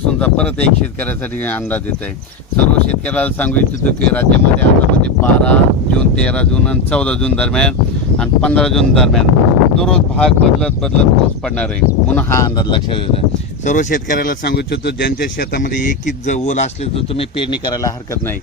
पासूनचा परत एक शेतकऱ्यासाठी अंदाज येत आहे। सर्व शेतकऱ्याला सांगू इच्छितो की राज्यामध्ये आता 12 जून, 13 जून आणि 14 जून दरम्यान आणि 15 जून दरम्यान दररोज भाग बदलत पाऊस पडणार आहे, म्हणून हा अंदाज लक्षात येतो। सर्व शेतकऱ्याला सांगू इच्छितो ज्यांच्या शेतामध्ये एकच ओल असले तर तुम्ही पेरणी करायला हरकत नाही।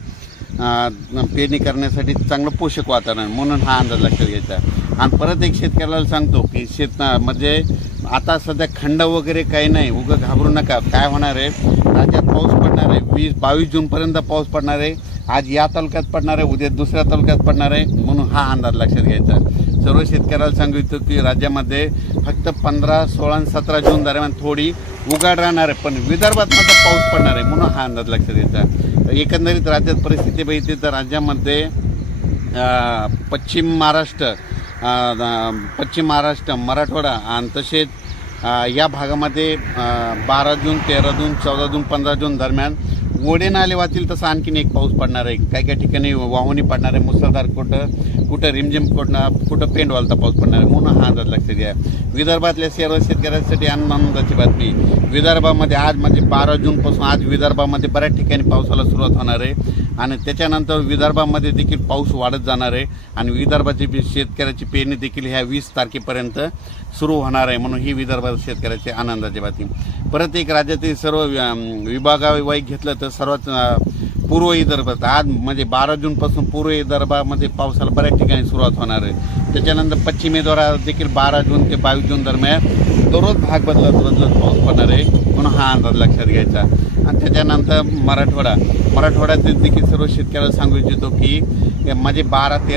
पेरणी करण्यासाठी चांगलं पोषक वातावरण, म्हणून हा अंदाज लक्षात घ्यायचा। आणि परत एक शेतकऱ्याला सांगतो की म्हणजे आता सध्या खंड वगैरे काही नाही, उगं घाबरू नका। काय होणार आहे, राज्यात पाऊस पडणार आहे 20-22 जूनपर्यंत पाऊस पडणार आहे। आज या तालुक्यात पडणार आहे, उद्या दुसऱ्या तालुक्यात पडणार आहे, म्हणून हा अंदाज लक्षात घ्यायचा। सर्व शेतकऱ्याला सांगितलं की राज्यामध्ये फक्त 15, 16 आणि 17 जून दरम्यान थोडी उघाड राहणार आहे, पण विदर्भात मात्र पाऊस पडणार आहे, म्हणून हा अंदाज लक्षात घ्यायचा। एकंदरीत राज्यात परिस्थिती बघितली तर राज्यामध्ये पश्चिम महाराष्ट्र, मराठवाडा आणि तसेच या भागामध्ये 12 जून, 13 जून, 14 जून, 15 जून दरम्यान ओढे नाले वाहतील तसं आणखीन एक पाऊस पडणार आहे। काही ठिकाणी वाहुणी पडणार आहे, मुसळधार, कुठं रिमझिम, कुठं पेंडवालता पाऊस पडणार आहे, म्हणून हा अंदाज लक्षात घ्या। विदर्भातल्या सर्व शेतकऱ्यांसाठी आनंदाची बातमी, विदर्भामध्ये आज म्हणजे 12 जूनपासून आज विदर्भामध्ये बऱ्याच ठिकाणी पावसाला सुरुवात होणार आहे आणि त्याच्यानंतर विदर्भामध्ये देखील पाऊस वाढत जाणार आहे आणि विदर्भाची शेतकऱ्याची पेरणी देखील ह्या 20 तारखेपर्यंत सुरू होणार आहे, म्हणून ही विदर्भात शेतकऱ्याची आनंदाची बातमी। परत एक राज्यातील सर्व विभागावाईज घेतलं तर सर्वात पूर्व विदर्भात आज म्हणजे 12 जूनपासून पूर्व विदर्भामध्ये पावसाला बऱ्याच ठिकाणी सुरुवात होणार आहे। त्याच्यानंतर पश्चिमी द्वारा देखील 12 जून ते 22 जून दरम्यान दररोज भाग बदलत पाऊस पडणार आहे, म्हणून हा अंदाज लक्षात घ्यायचा। आणि त्याच्यानंतर मराठवाड्यात देखील सर्व शेतकऱ्याला सांगू इच्छितो की म्हणजे 12-13